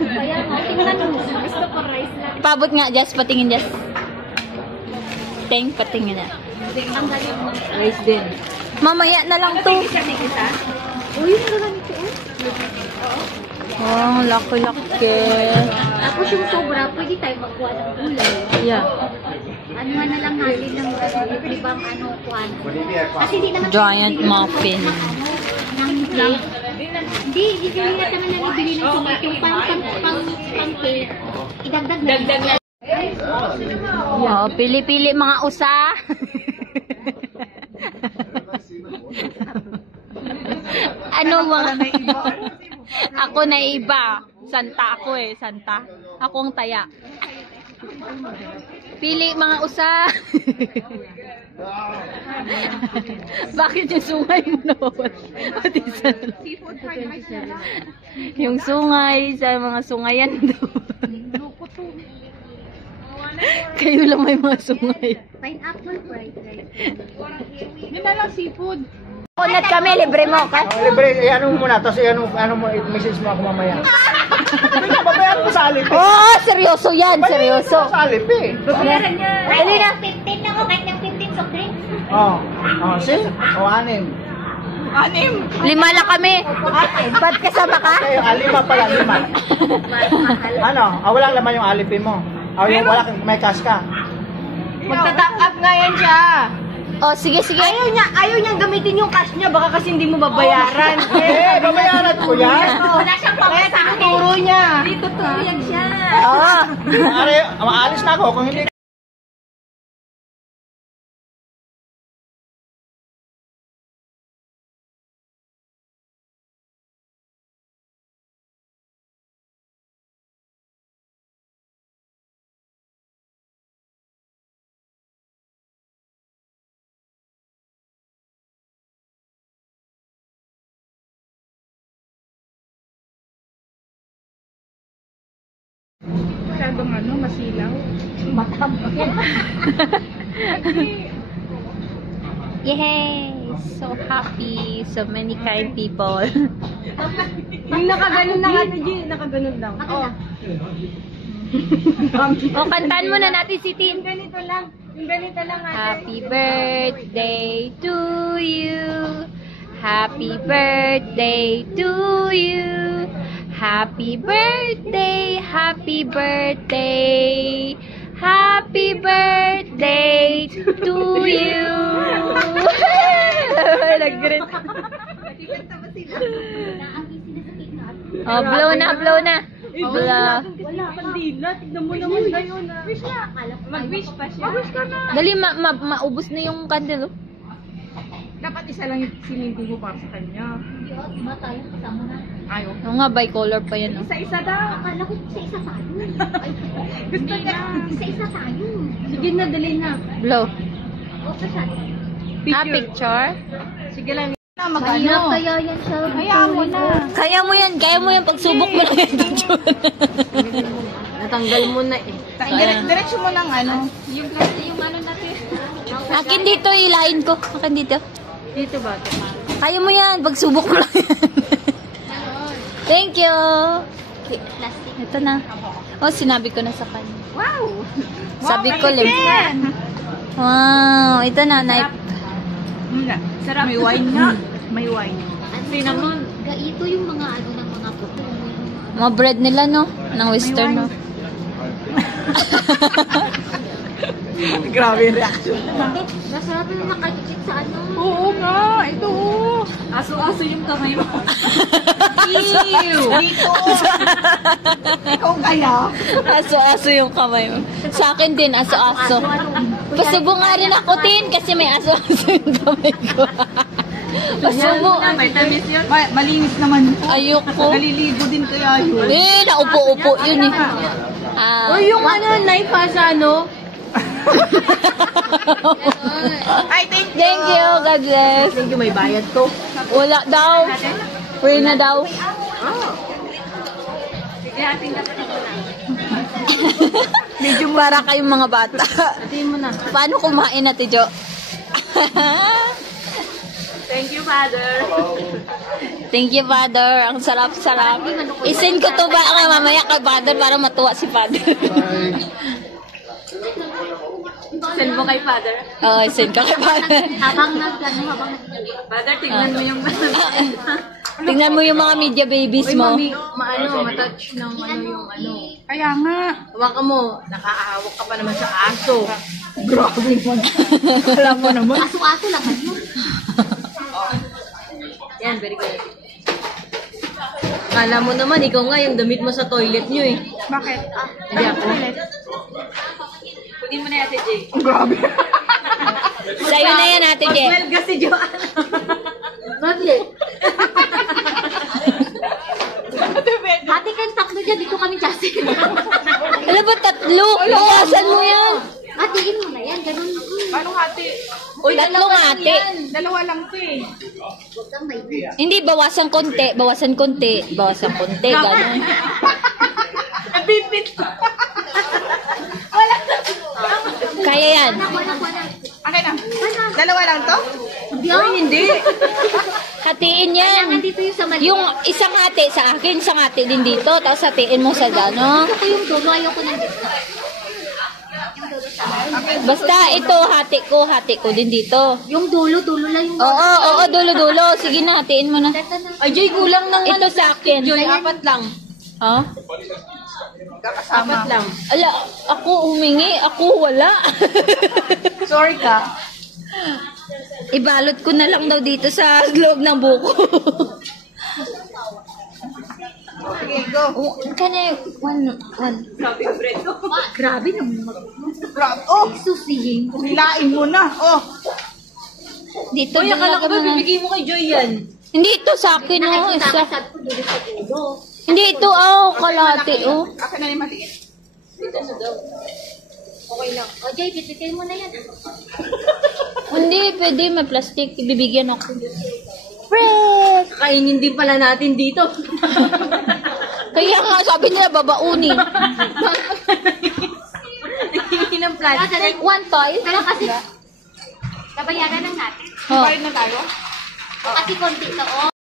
Kaya tingnan mo. Gusto ko rice lang. Pabot nga, Jess. Patingin, Jess. Patingin na. Ang galing mo. Rice din. Mamaya na lang to. Uy, marami ito eh. Oh, laki-laki. Tapos yung sobra, pwede tayo magkuha ng gulay. Yeah. Ano na lang natin ng ibang kuhan. Kasi di naman Giant muffin. Hindi naman lang ibili ng tomato. Yung pang-cake, idagdag na. Oh, pili-pili mga usa. Ano mga? Ako na iba. Santa ako eh, Santa. Ako ang taya. Pili mga usa. Bakit yung sungay mo naman? Yung sungay, sa mga sungayan doon. Kayo lang may mga sungay. Pineapple fried rice. Yun na lang seafood. Kunat kami, libre mo. Libre, ano mo muna, tapos ano mo, message mo ako mamaya. Babayaran mo sa alip eh. Oh, seryoso yan, seryoso. Sa alip eh. Bayaran niya. Dali na. 15 ako, kahit yung 15 soft drink. See? O, 6. 6. 5 lang kami. Ba't kasama ka? Okay, 5 pala, 5. Ano? Walang laman yung alipin mo. Wala kang may cash ka. Magta-top up nga yan siya. Oh, sige, sige. Ayaw niyang gamitin yung cash niya. Baka kasi hindi mo babayaran. Babayaran ko yan. Wala siyang Kaya tinuturo niya. Dito yan siya. Maalis na ako kung hindi. Masyadong masilaw. Yay! So happy. So many kind people. Yung nakaganon lang nakaganon lang. O, kantaan muna natin si Tin. Yung ganito lang Happy birthday to you. Happy birthday to you. Happy birthday, happy birthday. Happy birthday to you. Nag-grit. Oh, blow na, blow na. Blow. Wala kandila. Tignan mo naman na yun. Wish na. Mag-wish pa siya. Mag-wish ka na. Dali, maubos na yung candle, oh. Dapat isa lang yung sinindi mo para sa kanya. Diba tayo kasama na? Ayaw. Oo nga, bicolor pa yan, oh. Isa-isa daw. Akala ko isa-isa tayo. Gusto niya. Isa-isa tayo. Sige na, dali na. Blow. Okay siya. Picture? Sige lang. Mahirap kaya yan siya. Kaya mo na. Kaya mo yan, pagsubok mo lang yung picture. Natanggal mo na eh. Diretso mo ng Yung natin. Akin dito, ilahin ko. Akin dito. Dito ba? Kaya mo yan, pagsubok mo lang yan. Thank you. Plastic. Ito na. Oh, sinabi ko na sa kanya. Wow! Sabi ko, wow, ito na, knife. Sarap. May wine nga. May wine. Cinnamon. Ito yung mga ng mga puto. Mga bread nila, no? Ng western, no? Grabe yung reaction. Masarap na nakakikit sa Oo nga, ito. Aso-aso yung kamay mo. Ew! Dito. Ikaw kaya? Aso-aso yung kamay mo. Sa akin din, aso-aso. Pasubo nga rin ako, Tin, kasi may aso-aso yung kamay ko. Pasubo. Vitamis yun. Malinis naman po. Ayoko. Naliligo din kaya yun. Naupo-upo yun eh. yung knife sa Ay, thank you. Thank you, God bless. Thank you, may bayad to. Wala daw. Free na daw. Sige, ating dapat na lang. Medyo para kayong mga bata. Atiin mo na. Paano kumain na, Tijo? Thank you, Father. Thank you, Father. Ang sarap-sarap. Isend ko to ba mamaya kay Father para matuwa si Father. Send mo kay Father. Oo, isend ko kay Father. Habang Father, tignan mo yung... Tingnan mo yung mga media babies mo. matouch ng yung Kaya nga. Hawakan mo, nakahawak ka pa naman sa aso. Grabe mo. Alam mo naman. aso-aso lang yun. Yan, very good. Kala mo naman, ikaw nga yung damit mo sa toilet nyo eh. Bakit? Hindi ako. Kunin mo na Ate Jay. Grabe. Sa'yo na yan, Ate Je. Magwelga si Joanna. Bakit? Ate, kayo takbo dyan. Dito kami kasi. Ano ba, tatlo? Bawasan mo yan. Hatiin mo na yan. Ganun. Paano hati? Tatlong ate. Dalawa lang to eh. Huwag kang may Hindi, bawasan konti. Bawasan konti. Bawasan konti. Ganun. Nabibit. Kaya yan. Okay na. Dalawa lang to? Hindi. Hatiin Kaya yan. nga dito yung sa mali. Yung isang hati sa akin, isang hati din dito. Tapos hatiin mo sa gano. Gusto ko yung dulo. Ayoko ng dito. Basta ito, hati ko din dito. Yung dulo lang yung Oo, dulo-dulo. Sige na, hatiin mo na. Ay, Jay, kulang ng Ito sa akin. Joy, apat lang. Ha? Apat lang. Ala, ako humingi, ako wala. Sorry ka. Ibalot ko na lang daw dito sa loob ng buko. Okay, go. Oh, kanya, one. Sabi ko, bread ko. Grabe naman Grabe. Oh, susihin. hilain mo na. Oh. Dito, Uy, akala ko ba mga- bibigay mo kay Joy yan? Hindi ito sa akin, oh. Nakikita Isa. ko sabi ko dulo sa dulo. Hindi ito, oh, kalate, oh. Akin na yung maliit. Dito sa daw. Okay lang. O Jay, bititin mo na yan. Hindi, pwede, may plastic. Ibibigyan ako. Kainin din pala natin dito. Kaya nga, sabi nila, babaunin. Kainin ng plastic. One toy. Pero kasi, nabayaran lang natin. Oh. Bayad na tayo? Kasi konti to, oh.